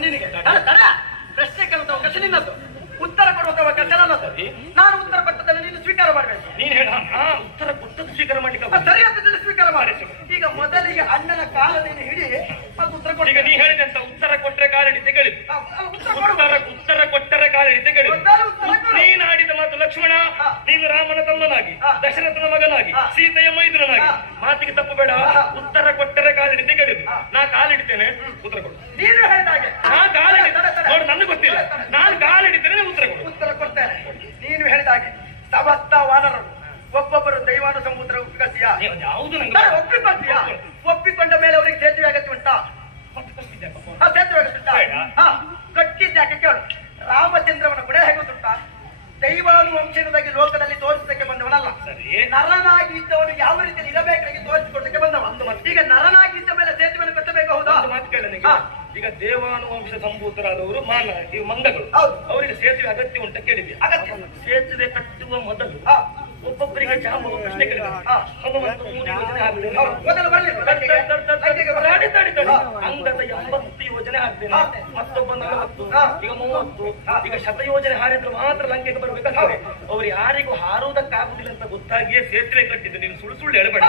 ನಿನಗೆ. ಪ್ರಶ್ನೆ ಕೇಳುವ ಅವಕಾಶ ನಿನ್ನದು. ಉತ್ತರ ಕೊಡುವ ಅವಕಾಶ ನನ್ನದು. ನಾನು ಉತ್ತರ ಕೊಟ್ಟದನ್ನು ನೀನು ಸ್ವೀಕಾರ ಮಾಡಬೇಕು. ನೀನ್ ಹೇಳ ಉತ್ತರ ಕೊಟ್ಟದ್ದು ಸ್ವೀಕಾರ ಮಾಡ್ಲಿಕ್ಕೆ ಆಗುದಿಲ್ಲ. ಸ್ವೀಕಾರ ಮಾಡಿ. ಈಗ ಮೊದಲಿಗೆ ಅಣ್ಣನ ಕಾಲ ನೀನು ಹಿಡಿ ಅದು ಉತ್ತರ ಕೊಡಿ. ಈಗ ನೀ ಹೇಳಿದೆ ಅಂತ ಉತ್ತರ ಕೊಟ್ಟರೆ ಕಾಲಡಿ ತೆಗಳಿ. ಉತ್ತರ ಉತ್ತರ ಕೊಟ್ಟರೆ ಕಾಲಡಿ ತೆಗಳಿದು ಮೊದಲು ಉತ್ತರ ಕೊಡು. ನೀನು ಆಡಿದ ಮಾತು ಲಕ್ಷ್ಮಣ. ನೀನು ರಾಮನ ತಮ್ಮನಾಗಿ. ದಶರಥನ ಮಗನಾಗಿ ಸೀತೆಯ ಮೈದ್ರನಾಗಿ ಮಾತಿಗೆ ತಪ್ಪು ಬೇಡ ಉತ್ತರ ಕೊಟ್ಟರೆ ಕಾಲಡಿ ತೆಗಳಿದು ಹಾ. ನಾ ಕಾಲಿಡ್ತೇನೆ. ಉತ್ತರ ಕೊಡು. ನೀನು ಹೇಳಿದ ಹಾಗೆ ನಾ ಕಾಲಿಡಿ ತಡ, ತಡ, ತಡ. ನೋಡು ನನಗೆ ಗೊತ್ತಿಲ್ಲ ತಡ, ತಡ. ನಾನು ಕಾಲಿಡಿದ್ದೇನೆ ನೀನು ಉತ್ತರ ಕೊಡು ಉತ್ತರ ಕೊಡ್ತೇನೆ ನೀನು ಹೇಳಿದ ಹಾಗೆ ಸಮಸ್ತ ವಾನರರು ಒಬ್ಬೊಬ್ಬರು ದೈವಾನು ಸಮುದ್ರ ಒಪ್ಪಿಕೊಳ್ತೀಯಾ ಒಪ್ಪಿಕೊಳ್ತೀಯಾ ಒಪ್ಪಿಕೊಂಡ ಮೇಲೆ ಅವರಿಗೆ ಸೇತುವೆ ಆಗತ್ತೆ ಉಂಟಾ? ಸೇತುವೆ ಬೇಡ. ಹಾ ಕಟ್ಟಿದ್ಯಾಕೆ ಕೇಳು. ರಾಮಚಂದ್ರವನ ಗುಣ ಹೇಗೆ ದೈವಾನು ವಂಶದಾಗಿ ಲೋಕದಲ್ಲಿ ತೋರಿಸಕ್ಕೆ ಬಂದವನಲ್ಲ. ನರನಾಗಿ ಇದ್ದವನು ಯಾವ ರೀತಿಯಲ್ಲಿ ಇರಬೇಕಾಗಿ ತೋರಿಸಿಕೊಡ್ಲಿಕ್ಕೆ ಬಂದವ ಈಗ ನರನಾಗಿ ಇದ್ದ ಮೇಲೆ ಸೇತುವೆಯನ್ನು ಕಟ್ಟಬೇಕು ಹೌದಾ ಒಂದು ಮಾತು ಕೇಳ ನನಗೆ ಹಾ. ಈಗ ದೇವಾನುವಂಶ ಸಂಭೂತರಾದವರು ಮಾನ ಈ ಮಂಗಗಳು ಹೌದು. ಅವರಿಗೆ ಸೇತುವೆ ಅಗತ್ಯ ಉಂಟ ಕೇಳಿದ್ವಿ ಅಗತ್ಯ ಸೇತುವೆ ಕಟ್ಟುವ ಮೊದಲು. ಒಬ್ಬೊಬ್ಬರಿಗೆ ಪ್ರಶ್ನೆ. ಅಂಗದ ಎಂಬತ್ತು ಯೋಜನೆ ಹಾಕ್ತೇನೆ. ಮತ್ತೊಬ್ಬ ನಲವತ್ತು ಈಗ ಮೂವತ್ತು. ಈಗ ಶತ ಯೋಜನೆ ಹಾರಿದ್ರೆ ಮಾತ್ರ ಲಂಕೆಗೆ ಬರ್ಬೇಕಾಗ್ತದೆ. ಅವ್ರು ಯಾರಿಗೂ ಹಾರುವುದಕ್ಕಾಗುದಿಲ್ಲ ಅಂತ ಗೊತ್ತಾಗಿಯೇ ಸೇತುವೆ ಕಟ್ಟಿದ್ದು. ನೀನು ಸುಳ್ಳು ಸುಳ್ಳು ಹೇಳಬೇಡ.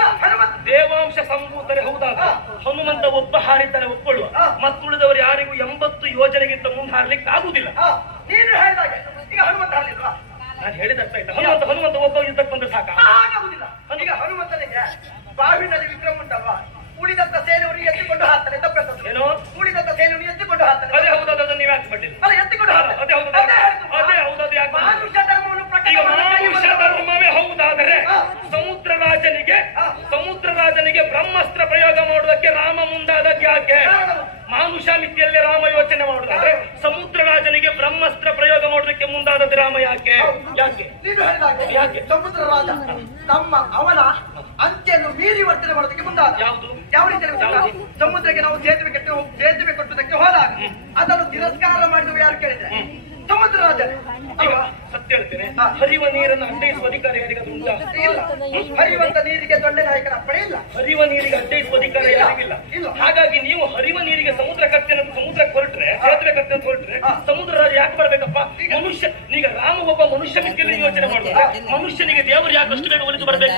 ದೇವಾಂಶ ಸಂಭೂತರೆ ಹೌದಾಗ ಹನುಮಂತ ಒಬ್ಬ ಹಾರಿದ್ದಾರೆ ಒಪ್ಪಳು. ಮತ್ತುಳಿದವರು ಯಾರಿಗೂ ಎಂಬತ್ತು ಯೋಜನೆಗಿಂತ ಮುಂದೆ ಹಾರ್ಲಿಕ್ಕೆ ಆಗುದಿಲ್ಲ ನೀನು ಹೇಳಿದಾಗ. ಈಗ ಹನುಮಂತ ಹೇಳಿಲ್ವಾ ನಾನು ಹೇಳಿದ ಅರ್ಥ ಆಯ್ತಾ? ಹನುಮಂತ ಹನುಮಂತ ಒಬ್ಬ ಯುದ್ಧಕ್ಕೆ ಬಂದ್ರೆ ಸಾಕ? ಆಗುದಿಲ್ಲ ಈಗ ಹನುಮಂತನಿಗೆ ಬಾವಿನಲ್ಲಿ ವಿಕ್ರಮ ಉಂಟಲ್ವಾ? ಉಳಿದಂತ ಸೇನೆಯವರಿಗೆ ಎತ್ತಿಕೊಂಡು ಹಾಕ್ತಾನೆ ತಪ್ಪೆಂತದ್ದು ಏನು? ಉಳಿದಂತ ಸೇನೆಯನ್ನು ಎತ್ತಿಕೊಂಡು ಹಾಕ್ತಾನೆ ಅದೇ ಹೌದು ಅದನ್ನು ನೀವು ಯಾಕೆ ಮಾಡಿಲ್ಲ ಅಲ್ಲ ಎತ್ತಿಕೊಂಡು ಹಾಕ್ತಾನೆ ಅದೇ ಹೌದು ಅದೇ ಹೌದು ಅದು ಯಾಕೆ? ಮಾನುಷ ಧರ್ಮವನ್ನು ಈಗ ಮಾನುಷ ಧರ್ಮವೇ ಹೌದಾದರೆ. ಸಮುದ್ರ ರಾಜನಿಗೆ ಸಮುದ್ರ ರಾಜನಿಗೆ ಬ್ರಹ್ಮಾಸ್ತ್ರ ಪ್ರಯೋಗ ಮಾಡುವುದಕ್ಕೆ ರಾಮ ಮುಂದಾದದ್ದು ಯಾಕೆ. ಮಾನುಷ ಮಿತಿಯಲ್ಲಿ ರಾಮ ಯೋಚನೆ ಮಾಡುದಾದ್ರೆ ಸಮುದ್ರ ರಾಜನಿಗೆ ಬ್ರಹ್ಮಾಸ್ತ್ರ ಪ್ರಯೋಗ ಮಾಡೋದಕ್ಕೆ ಮುಂದಾದ ರಾಮ ಯಾಕೆ? ಯಾಕೆ? ನೀನು ಹೇಳಿದಾಗೆ ಯಾಕೆ? ಸಮುದ್ರ ರಾಜ ನಮ್ಮ ಅವನ ಅಂತ್ಯನ್ನು ಮೀರಿ ವರ್ತನೆ ಮಾಡೋದಕ್ಕೆ ಮುಂದಾದ. ಯಾವುದು? ಯಾವ ರೀತಿ ಸಮುದ್ರಕ್ಕೆ ನಾವು ಸೇತುವೆ ಕಟ್ಟಿ ಸೇತುವೆ ಕಟ್ಟುವುದಕ್ಕೆ ಹೋದಾಗ ಅದನ್ನು ತಿರಸ್ಕಾರ ಮಾಡಿದ್ರು ಯಾರು ಕೇಳಿದ್ರೆ? ಸಮುದ್ರ ರಾಜ. ಸತ್ಯ ಹೇಳ್ತೇನೆ. ಹರಿವ ಹರಿಯುವ ನೀರನ್ನು ಅಡ್ಡಯಿಸುವ ಅಧಿಕಾರ ಯಾರಿಗಾದ್ರೂ ಉಂಟಾ? ಇಲ್ಲ. ಹರಿಯುವಂತ ನೀರಿಗೆ ದೊಡ್ಡ ನಾಯಕನ ಅಪ್ಪಣೆ ಇಲ್ಲ. ಹರಿಯುವ ನೀರಿಗೆ ಅಡ್ಡಯಿಸುವ ಅಧಿಕಾರ. ಯಾರಿಗಿಲ್ಲ. ಹಾಗಾಗಿ ನೀವು ಹರಿಯುವ ನೀರಿಗೆ ಸಮುದ್ರ ಕಟ್ಟೆ ಅಂತ ಸಮುದ್ರಕ್ಕೆ ಹೊರಟ್ರೆ ಅಂತ ಸಮುದ್ರ ರಾಜ ಯಾಕೆ ಬರ್ಬೇಕಪ್ಪ? ಮನುಷ್ಯ ಈಗ ರಾಮ ಒಬ್ಬ ಮನುಷ್ಯನಿಗೆ ಯೋಚನೆ ಮಾಡುವಾಗ ಮನುಷ್ಯನಿಗೆ ದೇವರು ಯಾಕೆ ಅಷ್ಟು ಬೇಗ ಒಲಿದು ಬರ್ಬೇಕು?